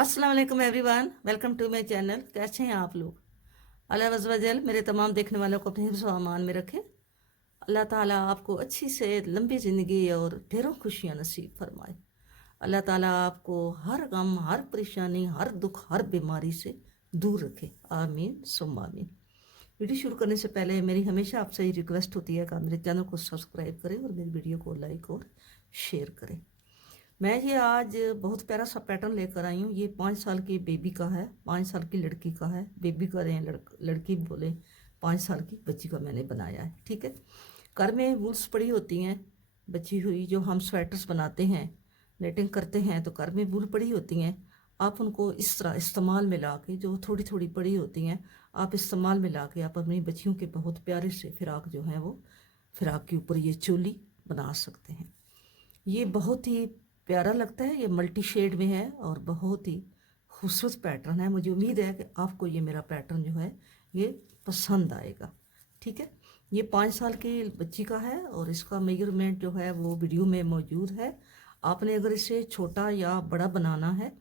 अस्सलाम वालेकुम everyone, welcome to my channel. कैसे हैं आप लोग? अल्लाह अज़्ज़ व जल मेरे तमाम देखने वालों को अपने हिफ्ज़ व अमान में रखे। अल्लाह ताला आपको अच्छी सेहत, लंबी ज़िंदगी और ढेरों खुशियाँ नसीब फरमाए। अल्लाह ताला आपको हर गम, हर परेशानी, हर दुख, हर बीमारी से दूर रखे। आमीन सुम्मा आमीन। वीडियो शुरू करने से पहले मेरी हमेशा आपसे ये रिक्वेस्ट होती है कि आप मेरे चैनल को सब्सक्राइब करें और मेरी वीडियो को लाइक और शेयर करें। मैं ये आज बहुत प्यारा सा पैटर्न लेकर आई हूँ। ये 5 साल की बेबी का है, 5 साल की लड़की का है। बेबी कर रहे हैं, लड़की बोले 5 साल की बच्ची का मैंने बनाया है। ठीक है। घर में वूल्स पड़ी होती हैं बची हुई, जो हम स्वेटर्स बनाते हैं, नेटिंग करते हैं, तो घर में वूल पड़ी होती हैं। आप उनको इस तरह इस्तेमाल में ला के, जो थोड़ी थोड़ी पड़ी होती हैं, आप इस्तेमाल में ला के आप अपनी बच्चियों के बहुत प्यारे से फिराक जो हैं वो फिराक के ऊपर ये चोली बना सकते हैं। ये बहुत ही प्यारा लगता है। ये मल्टी शेड में है और बहुत ही खूबसूरत पैटर्न है। मुझे उम्मीद है कि आपको ये मेरा पैटर्न जो है ये पसंद आएगा। ठीक है। ये 5 साल की बच्ची का है और इसका मेजरमेंट जो है वो वीडियो में मौजूद है। आपने अगर इसे छोटा या बड़ा बनाना है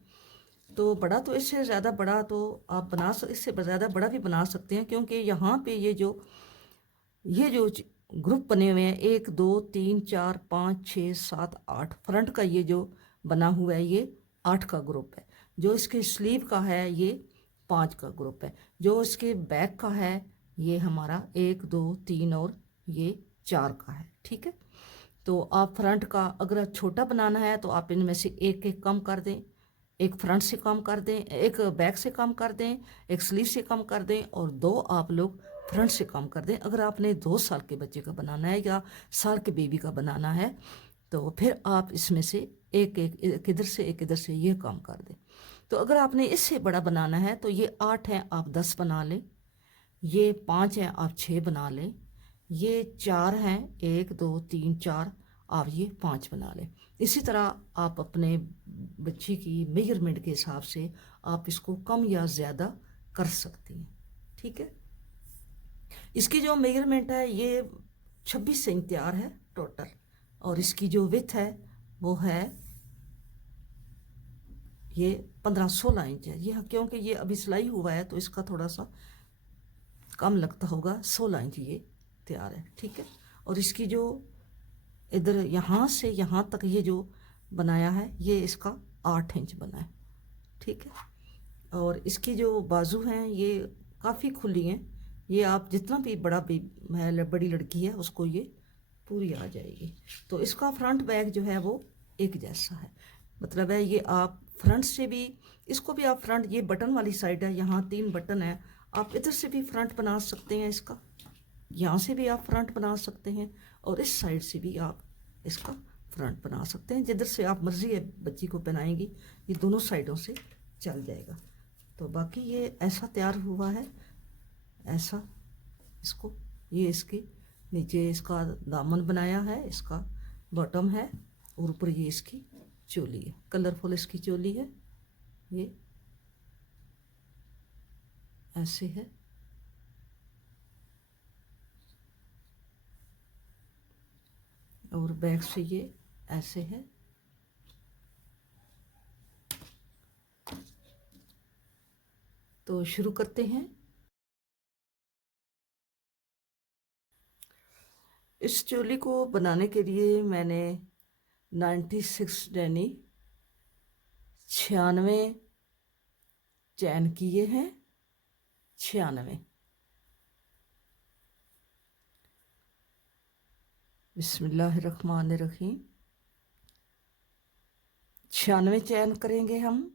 तो बड़ा, तो इससे ज़्यादा बड़ा तो आप इससे ज़्यादा बड़ा भी बना सकते हैं, क्योंकि यहाँ पे ये जो ग्रुप बने हुए हैं, 1 2 3 4 5 6 7 8, फ्रंट का ये जो बना हुआ है ये 8 का ग्रुप है। जो इसके स्लीव का है ये 5 का ग्रुप है। जो इसके बैक का है ये हमारा 1 2 3 और ये 4 का है। ठीक है। तो आप फ्रंट का अगर छोटा बनाना है तो आप इनमें से एक एक कम कर दें। एक फ्रंट से कम कर दें, एक बैक से कम कर दें, एक स्लीव से कम कर दें और 2 आप लोग फ्रंट से कम कर दें। अगर आपने 2 साल के बच्चे का बनाना है या साल के बेबी का बनाना है तो फिर आप इसमें से एक इधर से एक इधर से ये कम कर दें। तो अगर आपने इससे बड़ा बनाना है तो ये 8 है, आप 10 बना लें। ये 5 है, आप 6 बना लें। ये 4 हैं, 1 2 3 4, आप ये 5 बना लें। इसी तरह आप अपने बच्ची की मेजरमेंट के हिसाब से आप इसको कम या ज़्यादा कर सकती हैं। ठीक है। इसकी जो मेजरमेंट है ये 26 इंच तैयार है टोटल, और इसकी जो विथ है वो है ये 15-16 इंच है। ये क्योंकि ये अभी सिलाई हुआ है तो इसका थोड़ा सा कम लगता होगा। 16 इंच ये तैयार है। ठीक है। और इसकी जो इधर यहाँ से यहाँ तक ये जो बनाया है ये इसका 8 इंच बना है। ठीक है। और इसकी जो बाजू हैं ये काफ़ी खुली हैं। ये आप जितना भी बड़ी लड़की है उसको ये पूरी आ जाएगी। तो इसका फ्रंट बैक जो है वो एक जैसा है। मतलब है ये आप फ्रंट से भी, इसको भी आप फ्रंट, ये बटन वाली साइड है, यहाँ 3 बटन है, आप इधर से भी फ्रंट बना सकते हैं इसका, यहाँ से भी आप फ्रंट बना सकते हैं और इस साइड से भी आप इसका फ्रंट बना सकते हैं। जिधर से आप मर्जी है बच्ची को पहनाएंगी ये दोनों साइडों से चल जाएगा। तो बाकी ये ऐसा तैयार हुआ है, ऐसा इसको, ये इसके नीचे इसका दामन बनाया है, इसका बॉटम है और ऊपर ये इसकी चोली है। कलरफुल इसकी चोली है, ये ऐसे है। और बैक से ये ऐसे है। तो शुरू करते हैं। इस चोली को बनाने के लिए मैंने 96 यानी 96 चैन किए हैं। 96, बिस्मिल्लाहिर्रहमानिर्रहीम। 96 चैन करेंगे हम।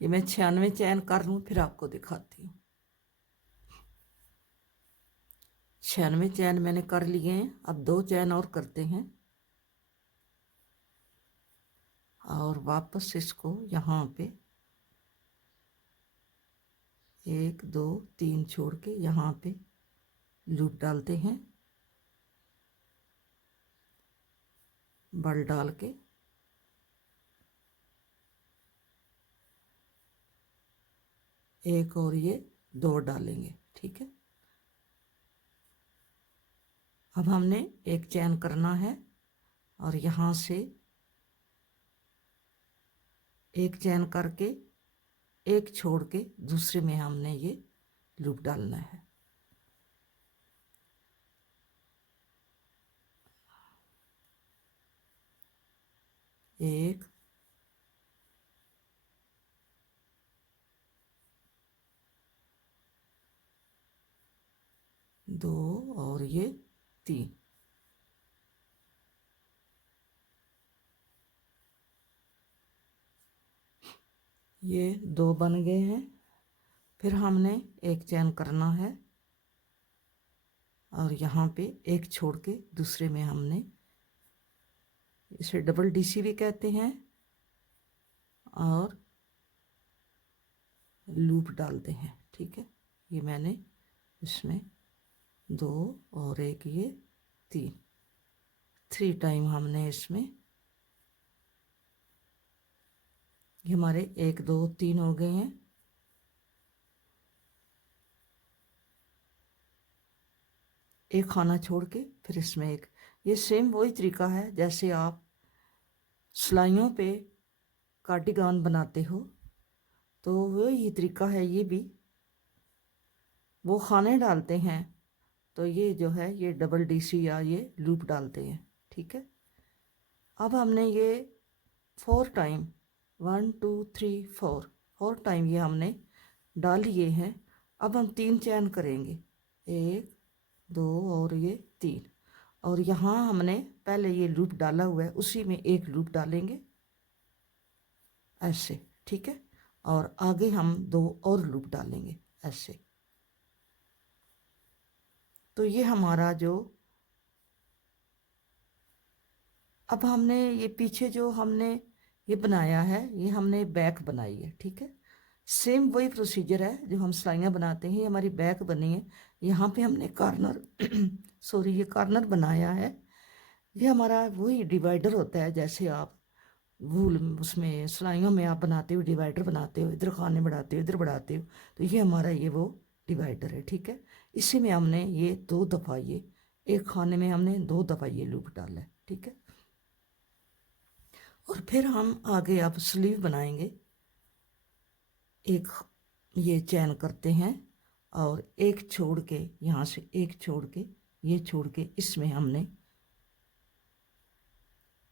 ये मैं 96 चैन कर लूँ फिर आपको दिखाती हूँ। 96 चैन मैंने कर लिए हैं। अब 2 चैन और करते हैं और वापस इसको यहाँ पे 1 2 3 छोड़ के यहाँ पे लूप डालते हैं, बल डाल के एक और ये 2 डालेंगे। ठीक है, अब हमने एक चैन करना है और यहाँ से एक चैन करके एक छोड़ के दूसरे में हमने ये लूप डालना है। एक, दो और ये 3। ये 2 बन गए हैं। फिर हमने एक चैन करना है और यहाँ पे एक छोड़ के दूसरे में हमने, इसे डबल डीसी भी कहते हैं, और लूप डालते हैं। ठीक है, ये मैंने इसमें 2 और एक ये 3 टाइम हमने इसमें, ये हमारे 1 2 3 हो गए हैं। एक खाना छोड़ के फिर इसमें एक, ये सेम वही तरीका है जैसे आप सिलाइयों पे कार्डिगान बनाते हो, तो वही तरीका है। ये भी वो खाने डालते हैं तो ये जो है ये डबल डीसी या ये लूप डालते हैं। ठीक है, अब हमने ये 4 टाइम 1 2 3 4 टाइम ये हमने डाल लिए हैं। अब हम 3 चैन करेंगे, 1 2 और ये 3, और यहाँ हमने पहले ये लूप डाला हुआ है उसी में एक लूप डालेंगे ऐसे। ठीक है, और आगे हम 2 और लूप डालेंगे ऐसे। तो ये हमारा जो, अब हमने ये पीछे जो हमने ये बनाया है ये हमने बैक बनाई है। ठीक है, सेम वही प्रोसीजर है जो हम सिलाइयाँ बनाते हैं, ये हमारी बैक बनी है। यहाँ पे हमने कॉर्नर सॉरी ये कॉर्नर बनाया है। ये हमारा वही डिवाइडर होता है, जैसे आप वूल उसमें सिलाइयों में आप बनाते हो डिवाइडर बनाते हो, इधर खाने बढ़ाते हो इधर बढ़ाते हो, तो ये हमारा ये वो डिवाइडर है। ठीक है, इसी में हमने ये 2 दफ़ा ये एक खाने में हमने 2 दफ़ा ये लूप डाला है। ठीक है, और फिर हम आगे आप स्लीव बनाएंगे। एक ये चैन करते हैं और एक छोड़ के यहाँ से एक छोड़ के ये छोड़ के इसमें हमने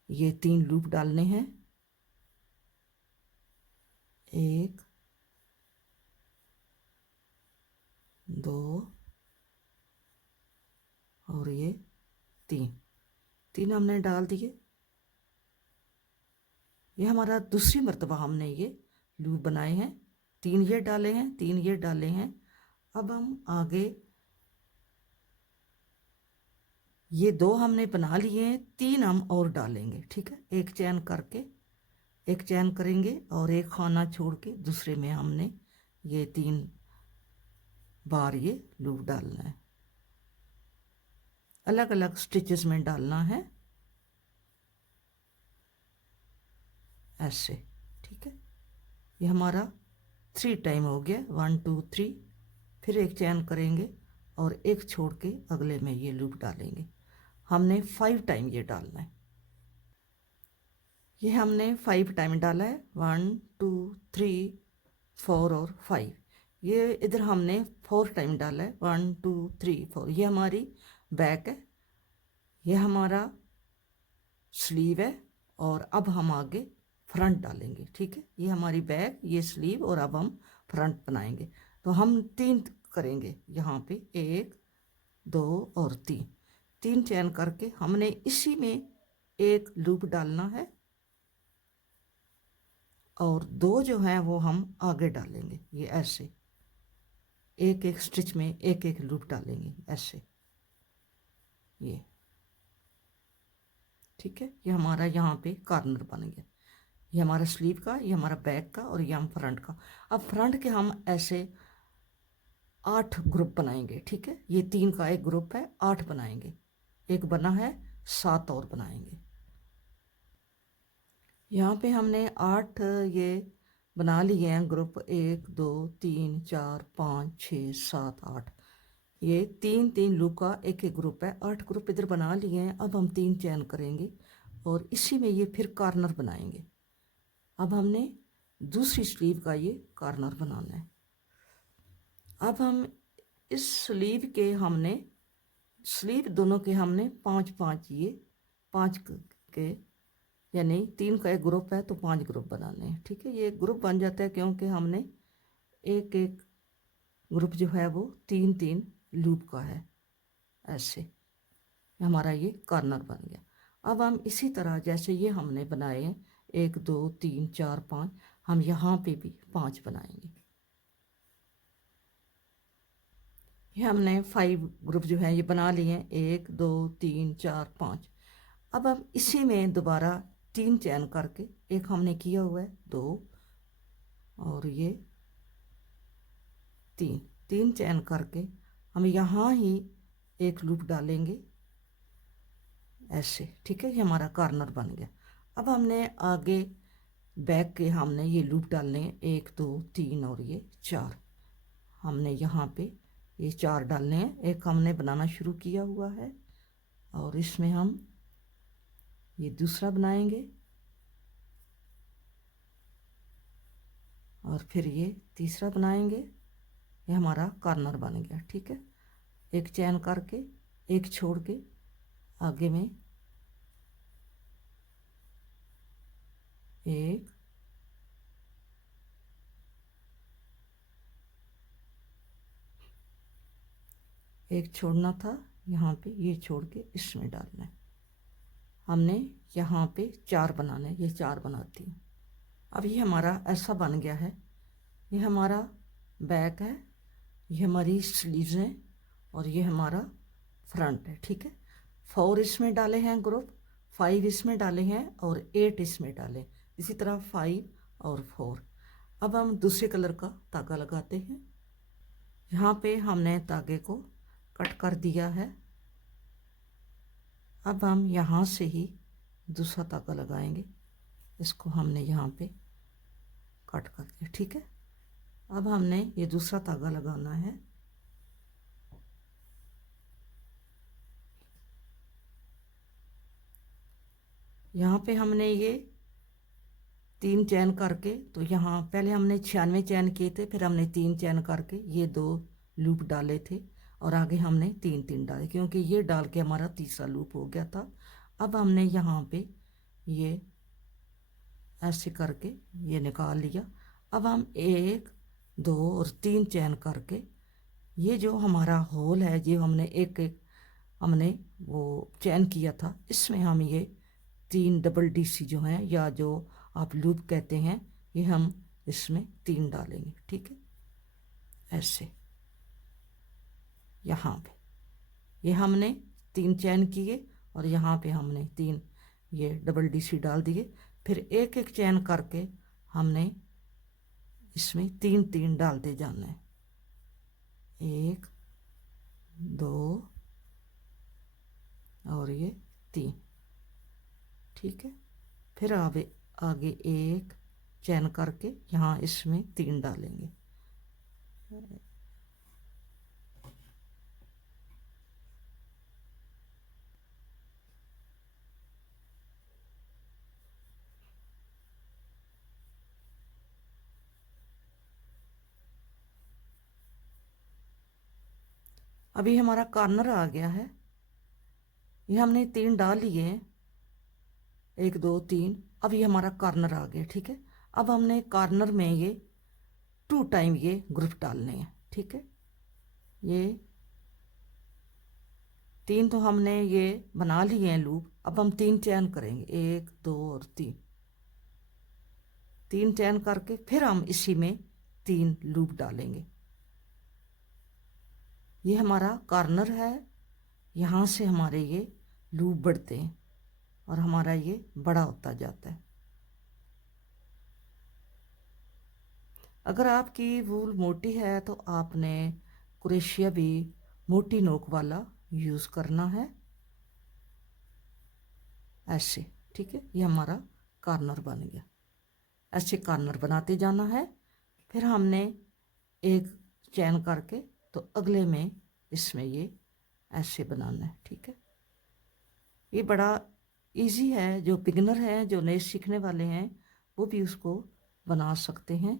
ये 3 लूप डालने हैं, 1 2 और ये 3 हमने डाल दिए। ये हमारा दूसरी मर्तबा हमने ये लूप बनाए हैं, 3 ये डाले हैं 3 ये डाले हैं। अब हम आगे ये 2 हमने बना लिए हैं, 3 हम और डालेंगे। ठीक है, एक चैन करके एक चैन करेंगे और एक खाना छोड़ के दूसरे में हमने ये 3 बार ये लूप डालना है, अलग अलग स्टिचेस में डालना है ऐसे। ठीक है, ये हमारा 3 टाइम हो गया, 1 2 3। फिर एक चैन करेंगे और एक छोड़ के अगले में ये लूप डालेंगे। हमने 5 टाइम ये डालना है। ये हमने 5 टाइम डाला है, 1 2 3 4 और 5। ये इधर हमने 4 टाइम डाला है, 1 2 3 4। ये हमारी बैक है, ये हमारा स्लीव है, और अब हम आगे फ्रंट डालेंगे। ठीक है, ये हमारी बैक ये स्लीव, और अब हम फ्रंट बनाएंगे। तो हम 3 करेंगे यहाँ पे, 1 2 और 3 चैन करके हमने इसी में एक लूप डालना है, और 2 जो हैं वो हम आगे डालेंगे। ये ऐसे एक एक स्टिच में एक एक लूप डालेंगे ऐसे। ये, ठीक है। ये हमारा यहाँ पे कॉर्नर बन गया। ये हमारा स्लीव का, ये हमारा बैक का, और ये हम फ्रंट का। अब फ्रंट के हम ऐसे 8 ग्रुप बनाएंगे, ठीक है। ये 3 का एक ग्रुप है, 8 बनाएंगे। एक बना है, 7 और बनाएंगे। यहाँ पे हमने 8 ये बना लिए हैं ग्रुप, 1 2 3 4 5 6 7 8। ये 3 लूप का एक एक ग्रुप है, 8 ग्रुप इधर बना लिए हैं। अब हम 3 चैन करेंगे और इसी में ये फिर कॉर्नर बनाएंगे। अब हमने दूसरी स्लीव का ये कॉर्नर बनाना है। अब हम इस स्लीव के हमने स्लीव दोनों के हमने 5 ये 5 के, यानी 3 का एक ग्रुप है तो 5 ग्रुप बनाने हैं, ठीक है। ये ग्रुप बन जाता है क्योंकि हमने एक एक ग्रुप जो है वो 3 लूप का है। ऐसे हमारा ये कॉर्नर बन गया। अब हम इसी तरह जैसे ये हमने बनाए हैं 1 2 3 4 5, हम यहाँ पे भी 5 बनाएंगे। ये हमने 5 ग्रुप जो है ये बना लिए हैं, 1 2 3 4 5। अब हम इसी में दोबारा 3 चैन करके, एक हमने किया हुआ है 2 और ये 3 चैन करके हम यहाँ ही एक लूप डालेंगे ऐसे, ठीक है। ये हमारा कॉर्नर बन गया। अब हमने आगे बैक के हमने ये लूप डालने हैं, 1 2 3 और ये 4। हमने यहाँ पे ये 4 डालने हैं। एक हमने बनाना शुरू किया हुआ है और इसमें हम ये दूसरा बनाएंगे और फिर ये तीसरा बनाएंगे। ये हमारा कॉर्नर बन गया, ठीक है। एक चैन करके एक छोड़ के आगे में एक छोड़ना था, यहाँ पे ये छोड़ के इसमें डालना है। हमने यहाँ पे 4 बनाने, ये 4 बनाती हूँ। अब ये हमारा ऐसा बन गया है। ये हमारा बैक है, ये हमारी स्लीव्स हैं और ये हमारा फ्रंट है, ठीक है। 4 इसमें डाले हैं ग्रुप, 5 इसमें डाले हैं और 8 इसमें डाले, इसी तरह 5 और 4। अब हम दूसरे कलर का धागा लगाते हैं। यहाँ पे हमने धागे को कट कर दिया है। अब हम यहाँ से ही दूसरा धागा लगाएंगे, इसको हमने यहाँ पे कट कर दिया, ठीक है। अब हमने ये दूसरा धागा लगाना है। यहाँ पे हमने ये 3 चैन करके, तो यहाँ पहले हमने 96 चैन किए थे, फिर हमने 3 चैन करके ये 2 लूप डाले थे और आगे हमने 3 डाले, क्योंकि ये डाल के हमारा तीसरा लूप हो गया था। अब हमने यहाँ पे ये ऐसे करके ये निकाल लिया। अब हम 1 2 और 3 चैन करके ये जो हमारा होल है, जो हमने एक एक हमने वो चैन किया था, इसमें हम ये 3 डबल डीसी जो हैं या जो आप लूप कहते हैं, ये हम इसमें 3 डालेंगे, ठीक है। ऐसे यहाँ पे ये हमने 3 चैन किए और यहाँ पे हमने 3 ये डबल डीसी डाल दिए। फिर एक एक चैन करके हमने इसमें 3 डालते जाना है, 1 2 और ये 3, ठीक है। फिर आगे एक चैन करके यहाँ इसमें 3 डालेंगे। अभी हमारा कॉर्नर आ गया है। ये हमने 3 डाल लिए हैं, 1 2 3। अब ये हमारा कॉर्नर आ गया, ठीक है। अब हमने कॉर्नर में ये 2 टाइम ये ग्रुप डालने हैं, ठीक है। ये 3 तो हमने ये बना लिए हैं लूप। अब हम 3 चैन करेंगे, 1 2 और 3 चैन करके फिर हम इसी में 3 लूप डालेंगे। ये हमारा कॉर्नर है यहाँ से हमारे ये लूप बढ़ते हैं और हमारा ये बड़ा होता जाता है। अगर आपकी वूल मोटी है तो आपने क्रोशिया भी मोटी नोक वाला यूज़ करना है, ऐसे। ठीक है, ये हमारा कॉर्नर बन गया। ऐसे कॉर्नर बनाते जाना है। फिर हमने एक चैन करके तो अगले में इसमें ये ऐसे बनाना है। ठीक है, ये बड़ा इजी है। जो बिगिनर हैं, जो नए सीखने वाले हैं, वो भी उसको बना सकते हैं।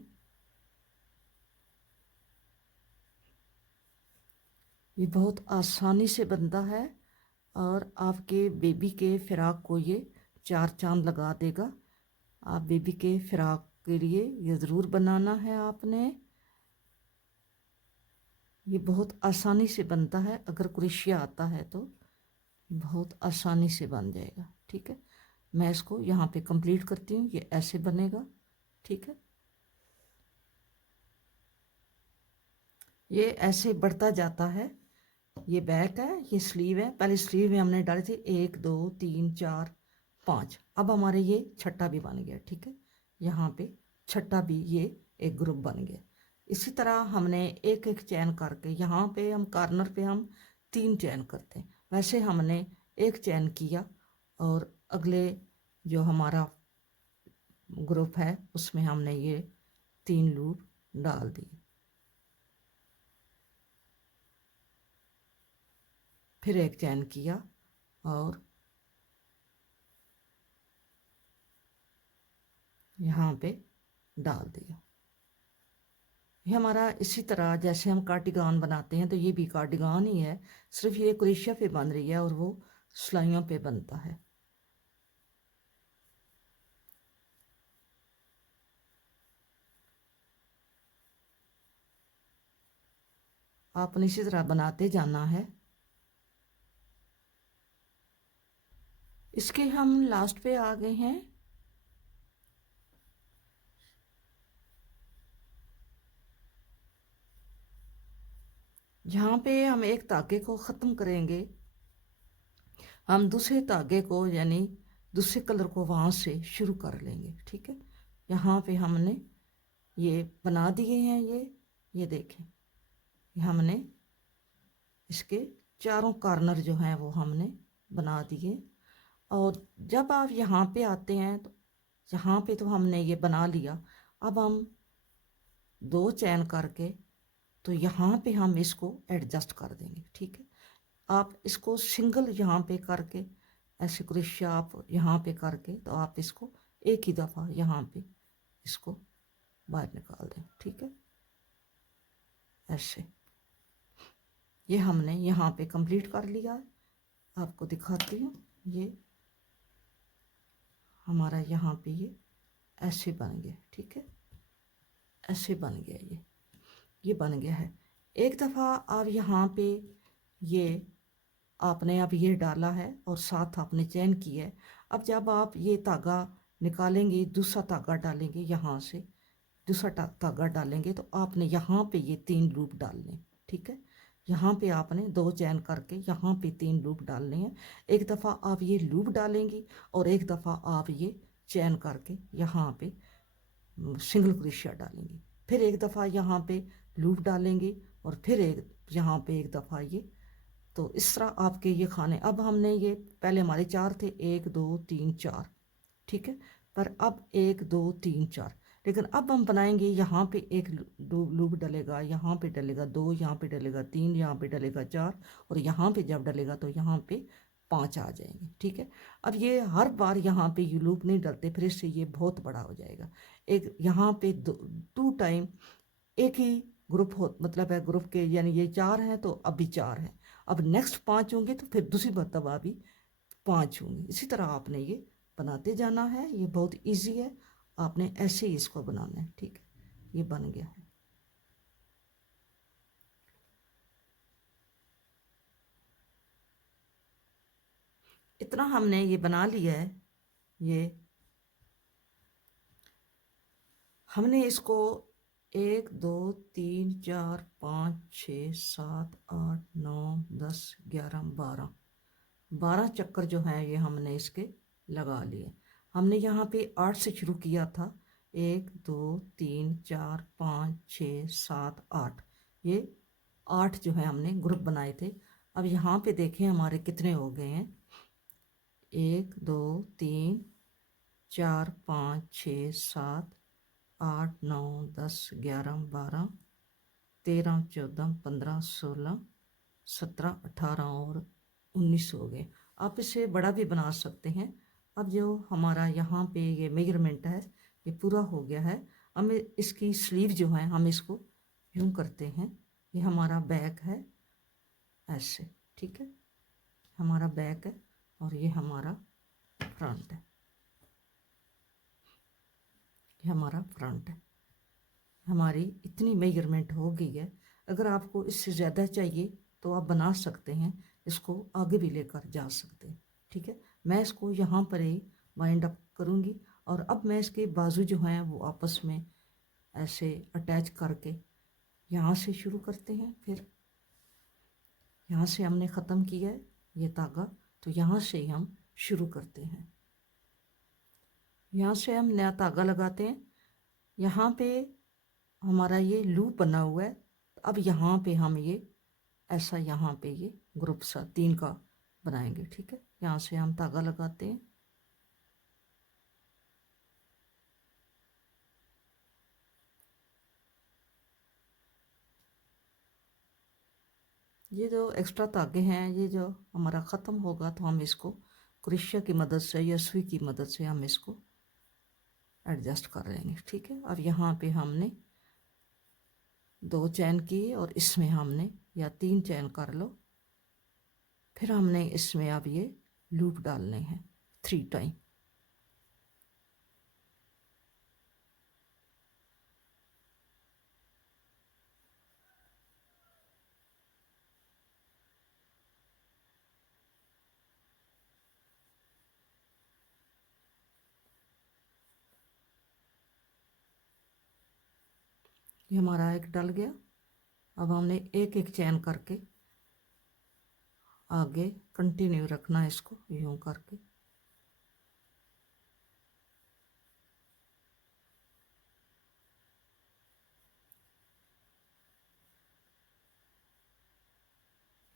ये बहुत आसानी से बनता है और आपके बेबी के फ़िराक को ये चार चांद लगा देगा। आप बेबी के फ़िराक के लिए ये ज़रूर बनाना है आपने। ये बहुत आसानी से बनता है, अगर क्रोशिया आता है तो बहुत आसानी से बन जाएगा। ठीक है, मैं इसको यहाँ पे कंप्लीट करती हूँ। ये ऐसे बनेगा। ठीक है, ये ऐसे बढ़ता जाता है। ये बैक है, ये स्लीव है। पहले स्लीव में हमने डाले थे 1 2 3 4 5। अब हमारे ये छठा भी बन गया। ठीक है, यहाँ पे छठा भी ये एक ग्रुप बन गया। इसी तरह हमने एक एक चैन करके यहाँ पे हम कॉर्नर पे हम 3 चैन करते हैं। वैसे हमने एक चैन किया और अगले जो हमारा ग्रुप है उसमें हमने ये 3 लूप डाल दिए। फिर एक चैन किया और यहाँ पे डाल दिया। ये हमारा इसी तरह जैसे हम कार्डिगान बनाते हैं तो ये भी कार्डिगान ही है, सिर्फ ये क्रोशिया पे बन रही है और वो सिलाइयों पे बनता है। आपने इसी तरह बनाते जाना है। इसके हम लास्ट पे आ गए हैं। जहाँ पे हम एक धागे को ख़त्म करेंगे, हम दूसरे धागे को यानी दूसरे कलर को वहाँ से शुरू कर लेंगे। ठीक है, यहाँ पे हमने ये बना दिए हैं। ये देखें, ये हमने इसके चारों कॉर्नर जो हैं वो हमने बना दिए। और जब आप यहाँ पे आते हैं तो यहाँ पे तो हमने ये बना लिया। अब हम 2 चैन करके तो यहाँ पे हम इसको एडजस्ट कर देंगे। ठीक है, आप इसको सिंगल यहाँ पे करके ऐसे क्रोशिया आप यहाँ पे करके तो आप इसको एक ही दफ़ा यहाँ पे इसको बाहर निकाल दें। ठीक है, ऐसे ये हमने यहाँ पे कंप्लीट कर लिया है। आपको दिखाती हूँ। ये हमारा यहाँ पे ये ऐसे बन गया। ठीक है, ऐसे बन गया। ये बन गया है। एक दफ़ा आप यहाँ पे ये आपने अब ये डाला है और साथ आपने चैन की है। अब जब आप ये धागा निकालेंगे, दूसरा धागा डालेंगे, यहाँ से दूसरा धागा डालेंगे तो आपने यहाँ पे ये 3 लूप डालने। ठीक है, यहाँ पे आपने 2 चैन करके यहाँ पे 3 लूप डालने हैं। एक दफ़ा आप ये लूप डालेंगी और एक दफ़ा आप ये चैन करके यहाँ पे सिंगल क्रोशिया डालेंगी। फिर एक दफ़ा यहाँ पे लूप डालेंगी और फिर एक यहाँ पे एक दफ़ा ये। तो इस तरह आपके ये खाने, अब हमने ये पहले हमारे 4 थे, 1 2 3 4। ठीक है, पर अब 1 2 3 4, लेकिन अब हम बनाएंगे यहाँ पे एक लूप डलेगा, यहाँ पे डलेगा 2, यहाँ पे डलेगा 3, यहाँ पे डलेगा 4 और यहाँ पे जब डलेगा तो यहाँ पे 5 आ जाएंगे। ठीक है, अब ये हर बार यहाँ पे ये लूप नहीं डलते, फिर इससे ये बहुत बड़ा हो जाएगा। एक यहाँ पे 2 टाइम एक ही ग्रुप हो, मतलब है ग्रुप के, यानी ये 4 हैं तो अभी 4 हैं। अब नेक्स्ट 5 होंगे तो फिर दूसरी मरतबा भी 5 होंगे। इसी तरह आपने ये बनाते जाना है। ये बहुत इजी है, आपने ऐसे ही इसको बनाना है। ठीक है, ये बन गया है। इतना हमने ये बना लिया है। ये हमने इसको 1 2 3 4 5 6 7 8 9 10 11 12 12 चक्कर जो हैं ये हमने इसके लगा लिए। हमने यहाँ पे 8 से शुरू किया था, 1 2 3 4 5 6 7 8, ये 8 जो है हमने ग्रुप बनाए थे। अब यहाँ पे देखें हमारे कितने हो गए हैं, 1 2 3 4 5 6 7 8 9 10 11 12 13 14 15 16 17 18 और 19 हो गए। आप इसे बड़ा भी बना सकते हैं। अब जो हमारा यहाँ पे ये मेजरमेंट है ये पूरा हो गया है। हम इसकी स्लीव जो है हम इसको यूं करते हैं, ये हमारा बैक है ऐसे, ठीक है, हमारा बैक है और ये हमारा फ्रंट है, ये हमारा फ्रंट है। हमारी इतनी मेजरमेंट हो गई है। अगर आपको इससे ज़्यादा चाहिए तो आप बना सकते हैं, इसको आगे भी लेकर जा सकते हैं, ठीक है। मैं इसको यहाँ पर ही वाइंड अप करूँगी और अब मैं इसके बाजू जो हैं वो आपस में ऐसे अटैच करके यहाँ से शुरू करते हैं। फिर यहाँ से हमने ख़त्म किया है ये धागा, तो यहाँ से ही हम शुरू करते हैं। यहाँ से हम नया धागा लगाते हैं। यहाँ पे हमारा ये लूप बना हुआ है। अब यहाँ पे हम ये ऐसा यहाँ पे ये ग्रुप सा 3 का बनाएंगे, ठीक है। यहाँ से हम धागा लगाते हैं, ये जो एक्स्ट्रा धागे हैं ये जो हमारा ख़त्म होगा तो हम इसको क्रोशिया की मदद से या सुई की मदद से हम इसको एडजस्ट कर लेंगे, ठीक है। अब यहाँ पे हमने 2 चैन किए और इसमें हमने या 3 चैन कर लो। फिर हमने इसमें अब ये लूप डालने हैं 3 टाइम। ये हमारा एक डल गया। अब हमने एक एक चैन करके आगे कंटिन्यू रखना है इसको यूं करके।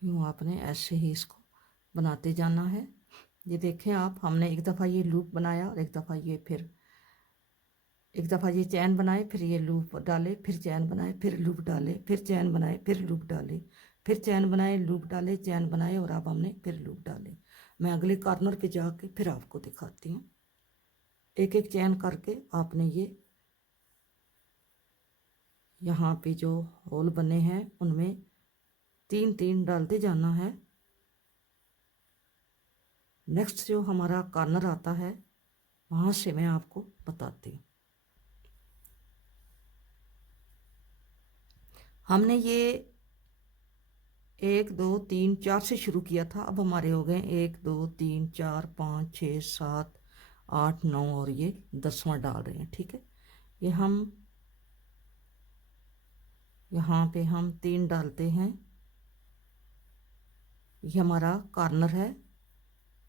यूं आपने ऐसे ही इसको बनाते जाना है। ये देखें आप, हमने एक दफ़ा ये लूप बनाया और एक दफ़ा ये, फिर एक दफ़ा ये चैन बनाए, फिर ये लूप डाले, फिर चैन बनाए, फिर लूप डाले, फिर चैन बनाए, फिर लूप डाले, फिर चैन बनाए, लूप डाले, चैन बनाए और अब हमने फिर लूप डाले। मैं अगले कॉर्नर पे जाके फिर आपको दिखाती हूँ। एक एक चैन करके आपने ये यहाँ पे जो होल बने हैं उनमें 3 डालते जाना है। नेक्स्ट जो हमारा कॉर्नर आता है वहाँ से मैं आपको बताती हूँ। हमने ये 1 2 3 4 से शुरू किया था। अब हमारे हो गए 1 2 3 4 5 6 7 8 9 और ये 10वां डाल रहे हैं, ठीक है। ये हम यहाँ पे हम 3 डालते हैं। ये हमारा कॉर्नर है,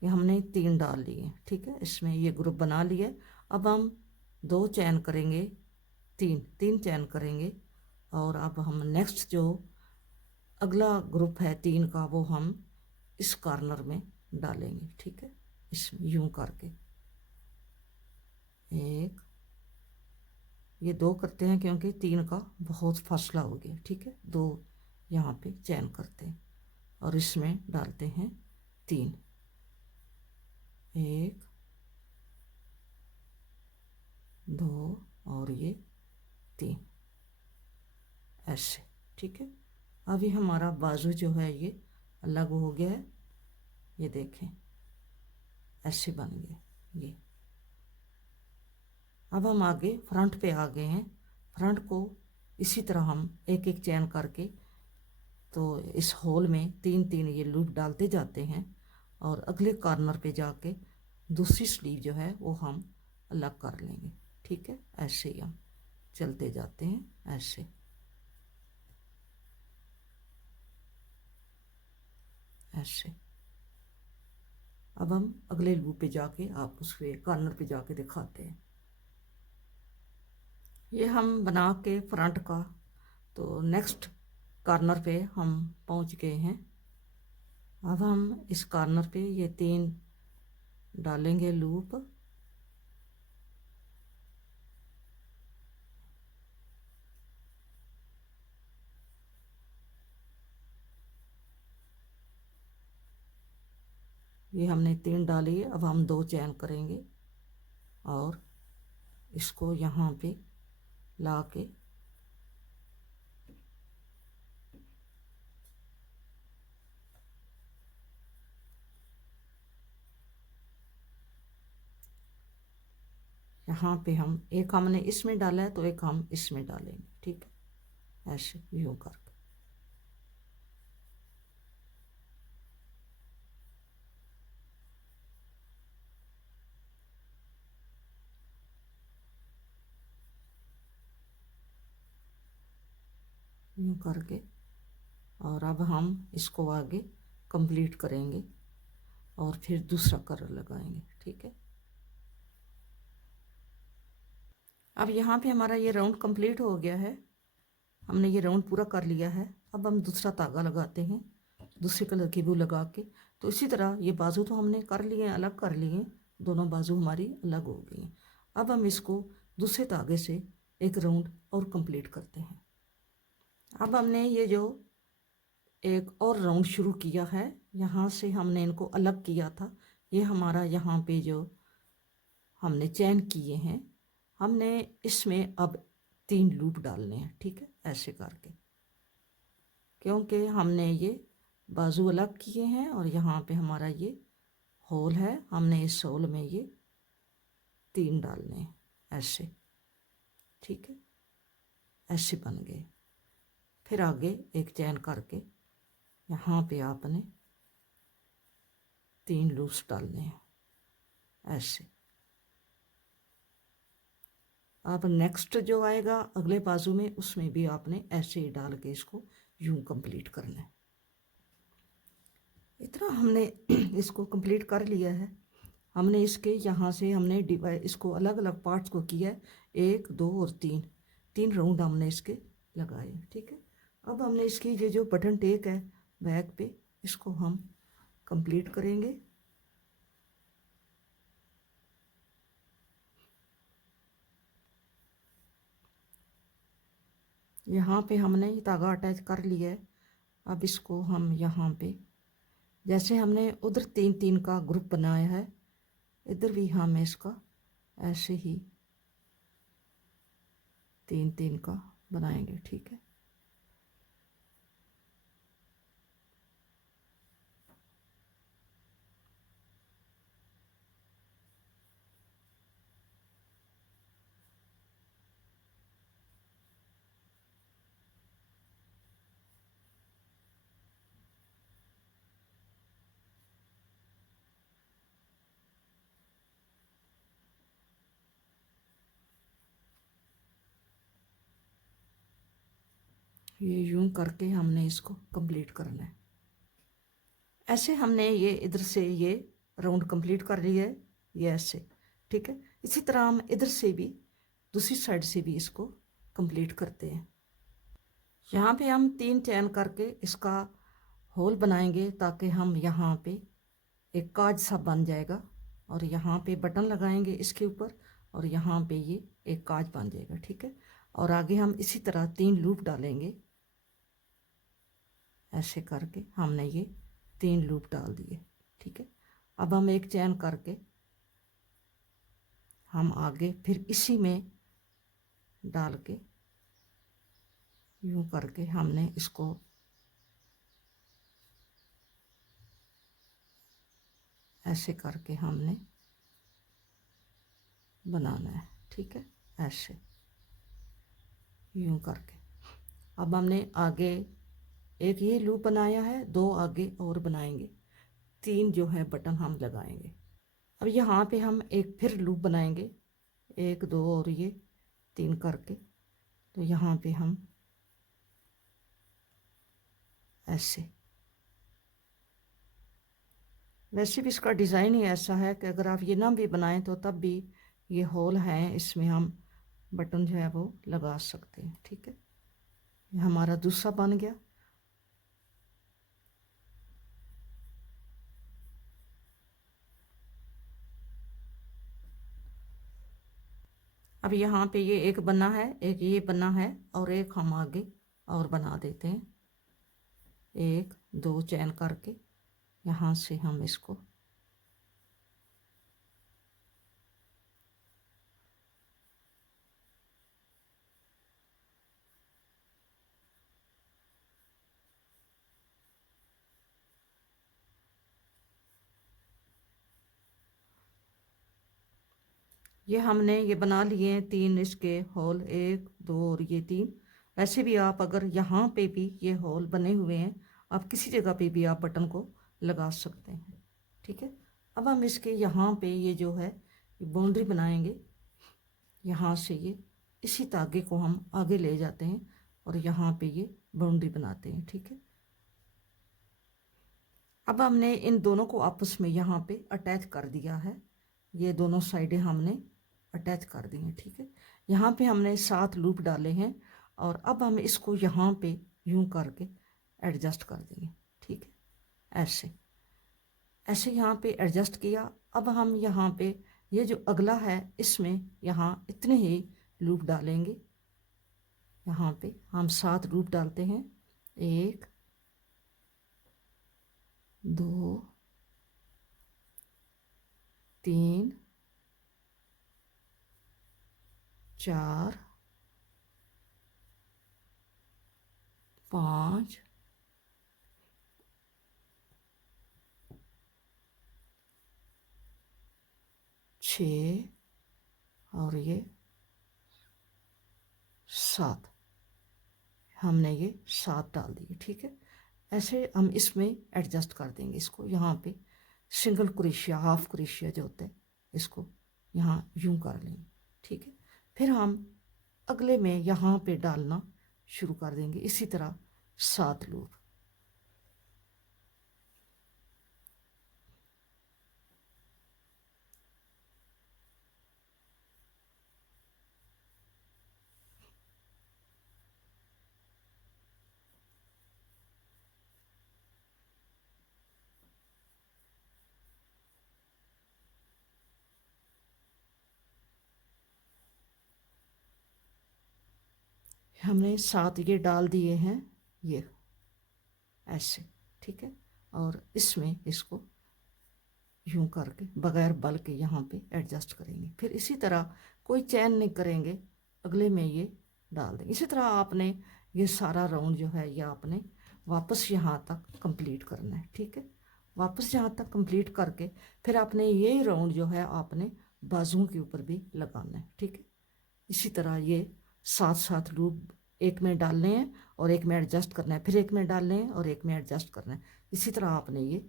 ये हमने 3 डाल लिए, ठीक है। इसमें ये ग्रुप बना लिए। अब हम 2 चैन करेंगे, 3 चैन करेंगे और अब हम नेक्स्ट जो अगला ग्रुप है 3 का वो हम इस कॉर्नर में डालेंगे, ठीक है। इसमें यूं करके एक, ये 2 करते हैं क्योंकि 3 का बहुत फासला हो गया, ठीक है। 2 यहाँ पे चैन करते हैं और इसमें डालते हैं 3, 1 2 और ये 3 ऐसे, ठीक है। अभी हमारा बाजू जो है ये अलग हो गया है, ये देखें ऐसे बन गए ये। अब हम आगे फ्रंट पे आ गए हैं। फ्रंट को इसी तरह हम एक एक चैन करके तो इस होल में 3 ये लूप डालते जाते हैं और अगले कॉर्नर पे जाके दूसरी स्लीव जो है वो हम अलग कर लेंगे, ठीक है। ऐसे ही हम चलते जाते हैं ऐसे। ऐसे। अब हम अगले लूप पे जाके आप उसके कॉर्नर पे जाके दिखाते हैं। ये हम बना के फ्रंट का, तो नेक्स्ट कॉर्नर पे हम पहुंच गए हैं। अब हम इस कॉर्नर पे ये 3 डालेंगे लूप। ये हमने 3 डाली है। अब हम 2 चैन करेंगे और इसको यहाँ पे ला के यहाँ पे हम एक हमने इसमें डाला है तो एक हम इसमें डालेंगे, ठीक है, ऐसे यूँ करके। यूँ करके और अब हम इसको आगे कंप्लीट करेंगे और फिर दूसरा कलर लगाएंगे, ठीक है। अब यहाँ पे हमारा ये राउंड कंप्लीट हो गया है। हमने ये राउंड पूरा कर लिया है। अब हम दूसरा धागा लगाते हैं, दूसरे कलर की वो लगा के। तो इसी तरह ये बाजू तो हमने कर लिए, अलग कर लिए, दोनों बाजू हमारी अलग हो गई हैं। अब हम इसको दूसरे धागे से एक राउंड और कंप्लीट करते हैं। अब हमने ये जो एक और राउंड शुरू किया है, यहाँ से हमने इनको अलग किया था। ये हमारा यहाँ पे जो हमने चैन किए हैं, हमने इसमें अब 3 लूप डालने हैं, ठीक है, ऐसे करके। क्योंकि हमने ये बाजू अलग किए हैं और यहाँ पे हमारा ये होल है, हमने इस होल में ये 3 डालने हैं ऐसे, ठीक है, ऐसे बन गए। फिर आगे एक चैन करके यहाँ पे आपने 3 लूप्स डालने हैं ऐसे। अब नेक्स्ट जो आएगा अगले बाजू में, उसमें भी आपने ऐसे ही डाल के इसको यूं कंप्लीट करना है। इतना हमने इसको कंप्लीट कर लिया है। हमने इसके यहाँ से हमने डिवाइड इसको अलग अलग पार्ट्स को किया है, 1 2 और 3 राउंड हमने इसके लगाए, ठीक है। अब हमने इसकी ये जो बटन टेक है बैक पे, इसको हम कंप्लीट करेंगे। यहाँ पे हमने धागा अटैच कर लिया है। अब इसको हम यहाँ पे जैसे हमने उधर 3 का ग्रुप बनाया है, इधर भी हम इसका ऐसे ही 3 का बनाएंगे, ठीक है। ये यूं करके हमने इसको कंप्लीट करना है। ऐसे हमने ये इधर से ये राउंड कंप्लीट कर लिया है, ये ऐसे, ठीक है। इसी तरह हम इधर से भी दूसरी साइड से भी इसको कंप्लीट करते हैं। यहाँ पे हम 3 चैन करके इसका होल बनाएंगे ताकि हम यहाँ पे एक काज सा बन जाएगा और यहाँ पे बटन लगाएंगे इसके ऊपर और यहाँ पे ये एक काज बन जाएगा, ठीक है। और आगे हम इसी तरह 3 लूप डालेंगे, ऐसे करके हमने ये 3 लूप डाल दिए, ठीक है। अब हम एक चैन करके हम आगे फिर इसी में डाल के यूं करके हमने इसको ऐसे करके हमने बनाना है, ठीक है, ऐसे यूं करके। अब हमने आगे एक ये लूप बनाया है, 2 आगे और बनाएंगे, 3 जो है बटन हम लगाएंगे। अब यहाँ पे हम एक फिर लूप बनाएंगे, 1 2 और ये 3 करके तो यहाँ पे हम ऐसे, वैसे भी इसका डिज़ाइन ही ऐसा है कि अगर आप ये ना भी बनाएं तो तब भी ये होल हैं, इसमें हम बटन जो है वो लगा सकते हैं। ठीक है, ये हमारा दूसरा बन गया। अब यहाँ पे ये एक बना है, एक ये बना है, और एक हम आगे और बना देते हैं। एक दो चैन करके यहाँ से हम इसको ये हमने ये बना लिए हैं 3 इसके होल, 1 2 और ये 3। वैसे भी आप अगर यहाँ पे भी ये होल बने हुए हैं, आप किसी जगह पे भी आप बटन को लगा सकते हैं। ठीक है, अब हम इसके यहाँ पे ये जो है ये बाउंड्री बनाएंगे। यहाँ से ये इसी धागे को हम आगे ले जाते हैं और यहाँ पे ये बाउंड्री बनाते हैं। ठीक है, अब हमने इन दोनों को आपस में यहाँ पे अटैच कर दिया है। ये दोनों साइडें हमने अटैच कर दी हैं। ठीक है, यहाँ पे हमने 7 लूप डाले हैं और अब हम इसको यहाँ पे यूं करके एडजस्ट कर देंगे। ठीक है, ऐसे ऐसे यहाँ पे एडजस्ट किया। अब हम यहाँ पे ये जो अगला है इसमें यहाँ इतने ही लूप डालेंगे। यहाँ पे हम 7 लूप डालते हैं, 1 2 3 4 5 6 और ये 7, हमने ये 7 डाल दिए। ठीक है, ऐसे हम इसमें एडजस्ट कर देंगे इसको। यहाँ पे सिंगल क्रोशिया, हाफ क्रोशिया जो होता है, इसको यहाँ यूं कर लेंगे। ठीक है, फिर हम अगले में यहाँ पे डालना शुरू कर देंगे इसी तरह 7 लूप। हमने 7 ये डाल दिए हैं, ये ऐसे। ठीक है, और इसमें इसको यूं करके बगैर बल के यहाँ पे एडजस्ट करेंगे। फिर इसी तरह कोई चैन नहीं करेंगे, अगले में ये डाल देंगे। इसी तरह आपने ये सारा राउंड जो है ये आपने वापस यहाँ तक कंप्लीट करना है। ठीक है, वापस यहाँ तक कंप्लीट करके फिर आपने ये राउंड जो है आपने बाजुओं के ऊपर भी लगाना है। ठीक है, इसी तरह ये 7 लूप एक में डालने हैं और एक में एडजस्ट करना है, फिर एक में डालने हैं और एक में एडजस्ट करना है। इसी तरह आपने ये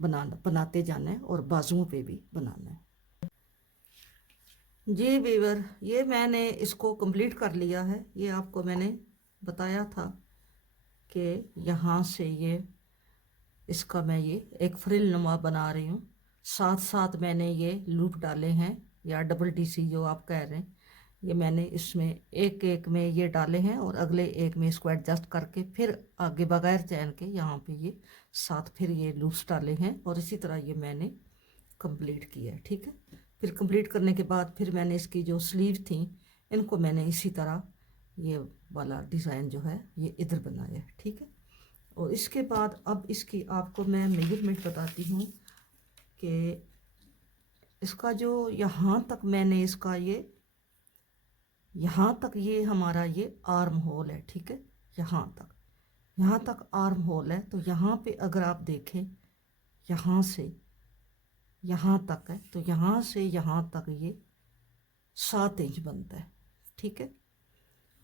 बनाते जाना है और बाजुओं पे भी बनाना है। जी वीवर, ये मैंने इसको कंप्लीट कर लिया है। ये आपको मैंने बताया था कि यहाँ से ये इसका मैं ये एक फ्रिल नुमा बना रही हूँ। साथ साथ मैंने ये लूप डाले हैं या डबल टीसी जो आप कह रहे हैं, ये मैंने इसमें एक एक में ये डाले हैं और अगले एक में इसको एडजस्ट करके फिर आगे बगैर चैन के यहाँ पे ये 7 फिर ये लूप्स डाले हैं और इसी तरह ये मैंने कंप्लीट किया है। ठीक है, फिर कंप्लीट करने के बाद फिर मैंने इसकी जो स्लीव थी इनको मैंने इसी तरह ये वाला डिज़ाइन जो है ये इधर बनाया है। ठीक है, और इसके बाद अब इसकी आपको मैं मेजरमेंट बताती हूँ कि इसका जो यहाँ तक मैंने इसका ये यहाँ तक ये हमारा ये आर्म होल है। ठीक है, यहाँ तक आर्म होल है। तो यहाँ पे अगर आप देखें यहाँ से यहाँ तक है, तो यहाँ से यहाँ तक ये 7 इंच बनता है। ठीक है,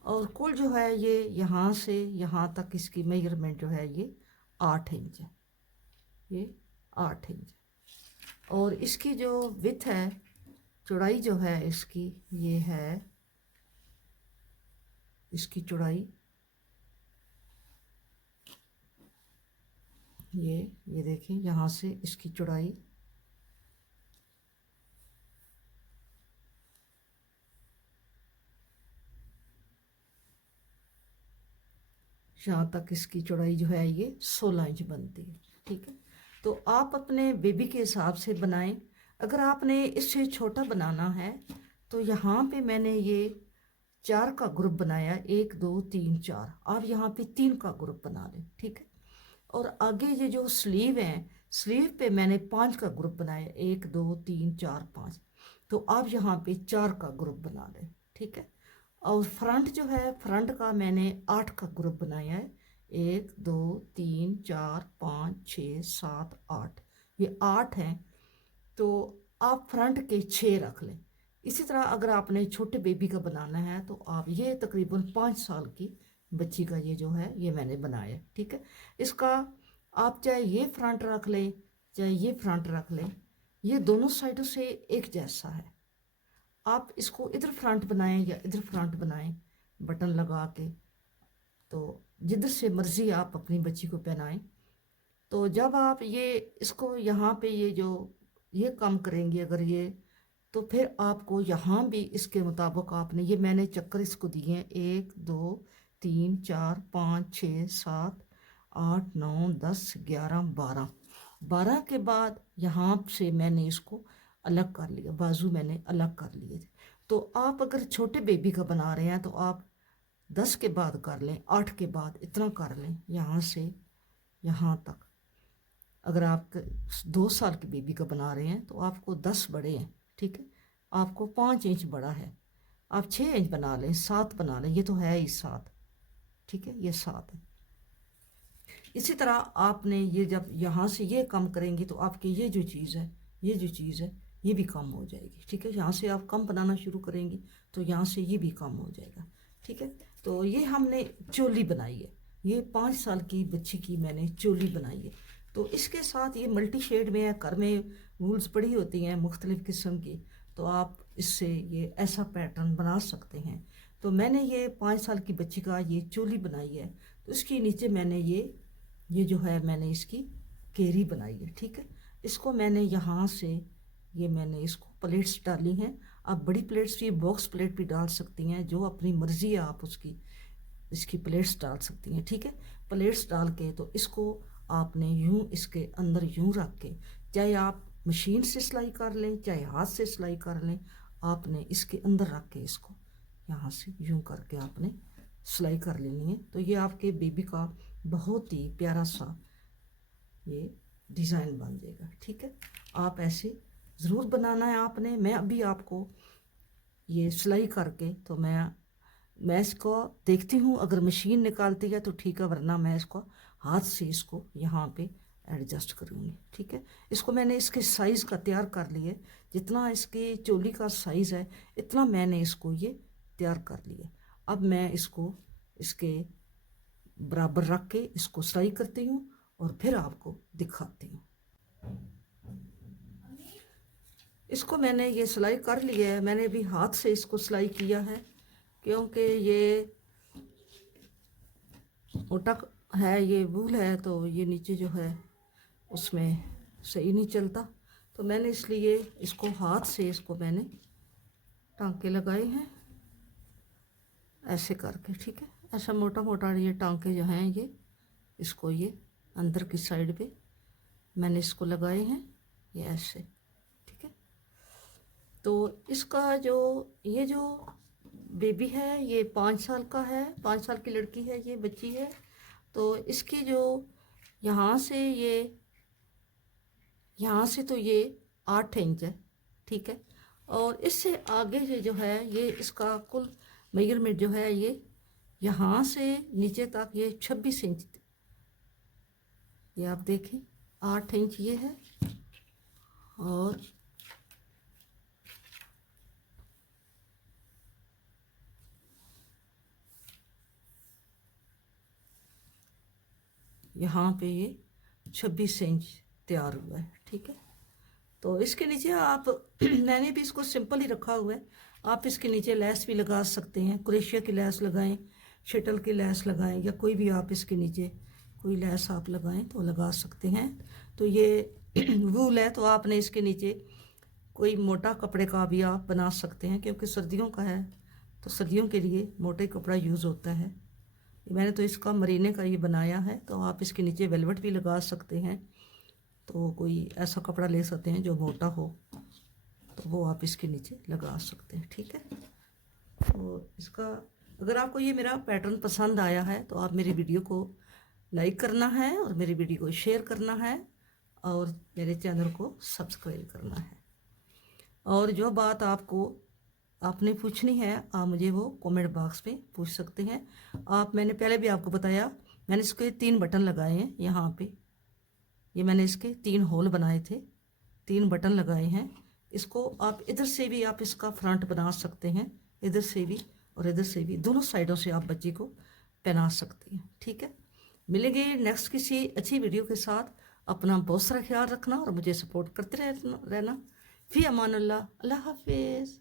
और कुल जो है ये यहाँ से यहाँ तक इसकी मेजरमेंट जो है ये 8 इंच है, ये 8 इंच। और इसकी जो विड्थ है, चौड़ाई जो है इसकी ये है इसकी चौड़ाई, ये देखिए यहाँ से इसकी चौड़ाई, यहाँ तक इसकी चौड़ाई जो है ये 16 इंच बनती है। ठीक है, तो आप अपने बेबी के हिसाब से बनाएं। अगर आपने इससे छोटा बनाना है तो यहाँ पे मैंने ये 4 का ग्रुप बनाया, 1 2 3 4, आप यहाँ पे 3 का ग्रुप बना लें। ठीक है, और आगे ये जो स्लीव है, स्लीव पे मैंने 5 का ग्रुप बनाया, 1 2 3 4 5, तो आप यहाँ पे 4 का ग्रुप बना लें। ठीक है, और फ्रंट जो है, फ्रंट का मैंने 8 का ग्रुप बनाया है, 1 2 3 4 5 6 7 8, ये 8 हैं, तो आप फ्रंट के 6 रख लें। इसी तरह अगर आपने छोटे बेबी का बनाना है तो आप ये तकरीबन 5 साल की बच्ची का ये जो है ये मैंने बनाया। ठीक है, इसका आप चाहे ये फ्रंट रख लें चाहे ये फ्रंट रख लें, ये दोनों साइडों से एक जैसा है। आप इसको इधर फ्रंट बनाएं या इधर फ्रंट बनाएं बटन लगा के, तो जिधर से मर्जी आप अपनी बच्ची को पहनाएं। तो जब आप ये इसको यहाँ पे ये जो ये काम करेंगे अगर ये, तो फिर आपको यहाँ भी इसके मुताबिक आपने ये मैंने चक्कर इसको दिए हैं, 1 2 3 4 5 6 7 8 9 10 11 12, 12 के बाद यहाँ से मैंने इसको अलग कर लिया, बाजू मैंने अलग कर लिए थे। तो आप अगर छोटे बेबी का बना रहे हैं तो आप 10 के बाद कर लें, 8 के बाद इतना कर लें, यहाँ से यहाँ तक। अगर आप 2 साल की बेबी का बना रहे हैं तो आपको 10 बड़े हैं। ठीक है, आपको 5 इंच बड़ा है, आप 6 इंच बना लें, 7 बना लें, ये तो है ही 7। ठीक है, ये 7 है। इसी तरह आपने ये जब यहाँ से ये कम करेंगे तो आपकी ये जो चीज़ है, ये जो चीज़ है ये भी कम हो जाएगी। ठीक है, यहाँ से आप कम बनाना शुरू करेंगी तो यहाँ से ये भी कम हो जाएगा। ठीक है, तो ये हमने चोली बनाई है, ये 5 साल की बच्ची की मैंने चोली बनाई है। तो इसके साथ ये मल्टी शेड में है, घर में वूल्स पड़ी होती हैं मुख्तलिफ़ किस्म की, तो आप इससे ये ऐसा पैटर्न बना सकते हैं। तो मैंने ये 5 साल की बच्ची का ये चोली बनाई है, तो इसके नीचे मैंने ये जो है मैंने इसकी केरी बनाई है। ठीक है, इसको मैंने यहाँ से ये मैंने इसको प्लेट्स डाली हैं, आप बड़ी प्लेट्स भी, बॉक्स प्लेट भी डाल सकती हैं, जो अपनी मर्ज़ी है आप उसकी इसकी प्लेट्स डाल सकती हैं। ठीक है, प्लेट्स डाल के तो इसको आपने यूं इसके अंदर यूं रख के, चाहे आप मशीन से सिलाई कर लें चाहे हाथ से सिलाई कर लें, आपने इसके अंदर रख के इसको यहाँ से यूं करके आपने सिलाई कर लेनी है। तो ये आपके बेबी का बहुत ही प्यारा सा ये डिज़ाइन बन जाएगा। ठीक है, आप ऐसे ज़रूर बनाना है आपने। मैं अभी आपको ये सिलाई करके तो मैं इसको देखती हूँ, अगर मशीन निकालती है तो ठीक है, वरना मैं इसको हाथ से इसको यहाँ पे एडजस्ट करूँगी। ठीक है, इसको मैंने इसके साइज़ का तैयार कर लिया, जितना इसके चोली का साइज़ है इतना मैंने इसको ये तैयार कर लिया। अब मैं इसको इसके बराबर रख के इसको सिलाई करती हूँ और फिर आपको दिखाती हूँ। इसको मैंने ये सिलाई कर लिया है, मैंने भी हाथ से इसको सिलाई किया है क्योंकि ये मोटा है, ये वूल है, तो ये नीचे जो है उसमें सही नहीं चलता, तो मैंने इसलिए इसको हाथ से इसको मैंने टांके लगाए हैं ऐसे करके। ठीक है, ऐसा मोटा मोटा ये टांके जो हैं ये इसको ये अंदर की साइड पे मैंने इसको लगाए हैं ये ऐसे। ठीक है, तो इसका जो ये जो बेबी है ये 5 साल का है, 5 साल की लड़की है, ये बच्ची है। तो इसकी जो यहाँ से तो ये 8 इंच है। ठीक है, और इससे आगे जो है ये इसका कुल मेजरमेंट जो है ये यहाँ से नीचे तक ये 26 इंच, ये आप देखें 8 इंच ये है, और यहाँ पे ये 26 इंच तैयार हुआ है। ठीक है, तो इसके नीचे आप मैंने भी इसको सिंपल ही रखा हुआ है, आप इसके नीचे लेस भी लगा सकते हैं, क्रोशिया की लेस लगाएं शटल की लैस लगाएं या कोई भी आप इसके नीचे कोई लैस आप लगाएं तो लगा सकते हैं। तो ये वूल है तो आपने इसके नीचे कोई मोटा कपड़े का भी आप बना सकते हैं, क्योंकि सर्दियों का है तो सर्दियों के लिए मोटे कपड़ा यूज़ होता है। मैंने तो इसका मरीने का ये बनाया है, तो आप इसके नीचे वेलवेट भी लगा सकते हैं। तो कोई ऐसा कपड़ा ले सकते हैं जो मोटा हो, तो वो आप इसके नीचे लगा सकते हैं। ठीक है, तो इसका अगर आपको ये मेरा पैटर्न पसंद आया है तो आप मेरी वीडियो को लाइक करना है और मेरी वीडियो को शेयर करना है और मेरे चैनल को सब्सक्राइब करना है। और जो बात आपने पूछनी है आप मुझे वो कमेंट बॉक्स में पूछ सकते हैं। मैंने पहले भी आपको बताया, मैंने इसके 3 बटन लगाए हैं यहाँ पे। ये मैंने इसके 3 होल बनाए थे, 3 बटन लगाए हैं। इसको आप इधर से भी आप इसका फ्रंट बना सकते हैं, इधर से भी और इधर से भी, दोनों साइडों से आप बच्ची को पहना सकते हैं। ठीक है, मिलेंगे नेक्स्ट किसी अच्छी वीडियो के साथ। अपना बहुत सारा ख्याल रखना और मुझे सपोर्ट करते रहना। फी अमानुल्लाह, अल्लाह हाफिज़।